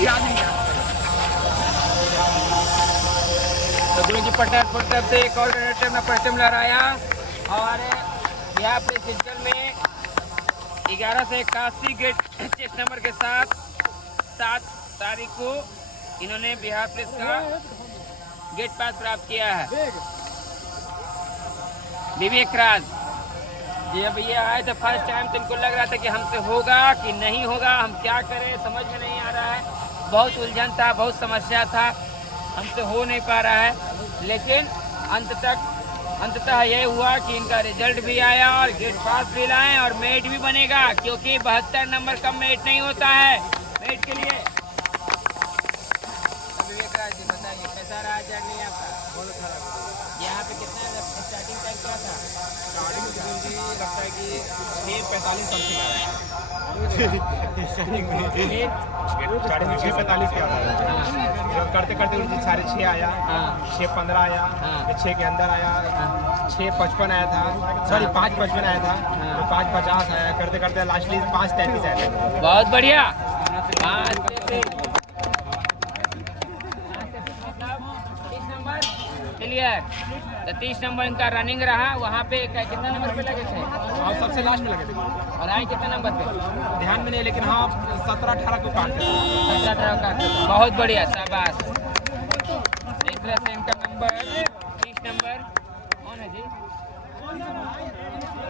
तो गुरु जी Patna sports club से एक और रनर अपना परचम लहराया और यहाँ पे सिलचर में 11 से 81 गेट चेस्ट नंबर के साथ 7 तारीख को इन्होंने बिहार पुलिस का गेट पास प्राप्त किया है। विवेक राज जी अब ये आए थे फर्स्ट टाइम, तो इनको लग रहा था कि हमसे होगा कि नहीं होगा, हम क्या करें समझ में नहीं आ रहा है, बहुत उलझन था, बहुत समस्या था, हमसे हो नहीं पा रहा है। लेकिन अंततः ये हुआ कि इनका रिजल्ट भी आया और गेट पास भी लाए और मेट भी बनेगा, क्योंकि 72 नंबर का मेट नहीं होता है मेट के लिए। विवेक राज जी बताइए कैसा रहा जर्नी आपका? बहुत खराब। यहाँ पे कितना स्टार्टिंग टाइम क्या था? स्टार्टिंग मुझे लगता है कि 6:45 समथिंग आ रहा है। स्टार्टिंग में 6:45 क्या था, करते करते 6:30 आया, 6:15 आया, 6 के अंदर आया, 6:55 आया था, सॉरी 5:55 आया था, 5:50 आया, करते करते लास्टली 5:33 आया था। बहुत बढ़िया। क्लियर। तो 30 नंबर इनका रनिंग रहा। वहाँ पे कितना नंबर पे लगे थे? हाँ सबसे लास्ट में लगे थे। और आए कितना नंबर पे? ध्यान में नहीं, लेकिन हाँ 17-18 को काट थे। 17-18 को काट थे। बहुत बढ़िया, शाबाश। इस तरह से इनका नंबर 30 नंबर कौन है जी?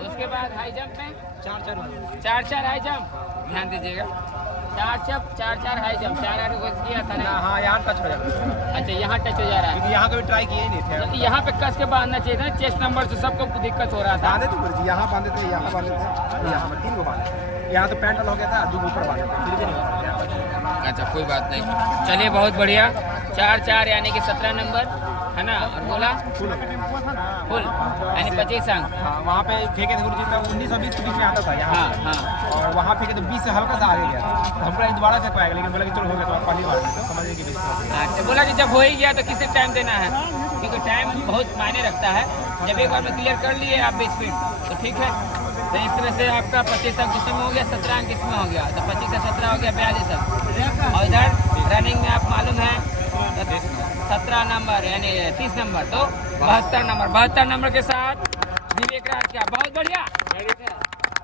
उसके बाद हाई जंप में 4-4 हाई जंप, ध्यान दीजिएगा, 4-4 हाई जंप, 4 घुस किया था ना? हाँ यहाँ टच हो जाता। अच्छा यहाँ टच हो जा रहा है, क्योंकि यहाँ कभी ट्राई किए नहीं थे। तो यहाँ पे कस के बांधना चाहिए था, चेस्ट नंबर से सबको दिक्कत हो रहा था। बांधे थे गुरुजी, यहाँ बांधे थे, यहाँ बांधे थे, यहाँ 3 को बांधे थे। यहाँ तो पैंटल हो गया था, 2 ऊपर बांधे थे, फिर भी नहीं हो। अच्छा कोई बात नहीं, चलिए बहुत बढ़िया। 4-4 यानी कि 17 नंबर है ना, और बोला फुल यानी 25 अंक। वहाँ पे फेंके थे गुरुजी, तब 19 और 20 के बीच में आता था यहाँ। हाँ। और वहाँ फेंके तो 20 से हल्का सा आगे गया, हमको दोबारा फेंक पाएगा, लेकिन बोला कि चलो हो गया, तो पहली बार तो समझिए कि अच्छा बोला कि जब हो ही गया तो किसे टाइम देना है, क्योंकि टाइम बहुत मायने रखता है। जब एक बार में क्लियर कर लिए आप 20 मिनट तो ठीक है। तो इस तरह से आपका 25 अंक किसमें हो गया, 17 अंक किसमें हो गया, तो 25 से 17 हो गया 42 अंक। और इधर रनिंग में आप मालूम है 17 नंबर यानी 30 नंबर, तो 72 नंबर के साथ विवेक राज का। बहुत बढ़िया,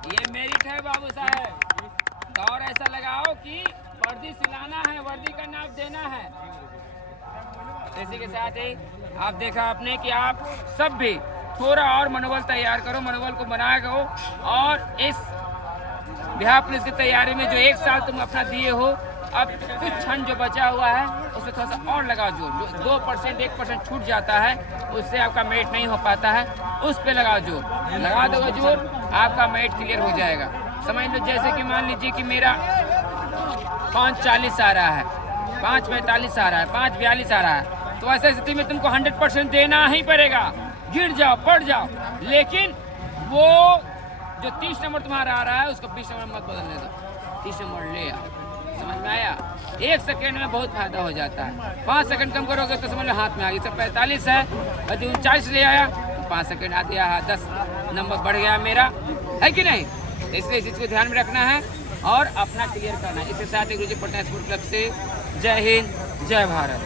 ये मेरिट है बाबू साहब। तो और ऐसा लगाओ कि वर्दी सिलाना है, वर्दी का नाप देना है। इसी के साथ ही आप देखा आपने कि आप सब भी थोड़ा और मनोबल तैयार करो, मनोबल को बनाए गो, और इस बिहार पुलिस की तैयारी में जो 1 साल तुम अपना दिए हो, अब कुछ क्षण जो बचा हुआ है उससे थोड़ा सा और लगाओ जोर। जो 2% 1% छूट जाता है उससे आपका मेट नहीं हो पाता है, उस पे लगाओ जोर, लगा दोगे जोर आपका मेट क्लियर हो जाएगा। समझ लो जैसे कि मान लीजिए कि मेरा 5:40 आ रहा है, 5:45 आ रहा है, 5:42 आ रहा है, तो ऐसी स्थिति में तुमको 100% देना ही पड़ेगा, गिर जाओ पड़ जाओ। लेकिन वो जो 30 नंबर तुम्हारा आ रहा है उसको 20 नंबर मत बदलने दो, 30 नंबर ले आओ। समझ में आया? 1 सेकेंड में बहुत फायदा हो जाता है। 5 सेकंड कम करोगे तो समझ लो हाथ में आ गई। सब 45 है, यदि 39 ले आया तो 5 सेकंड आ गया, 10 नंबर बढ़ गया मेरा, है कि नहीं? इसलिए इस चीज़ को ध्यान में रखना है और अपना क्लियर करना है। इसके साथ ही गुरुजी पटना स्पोर्ट्स क्लब से जय हिंद जय भारत।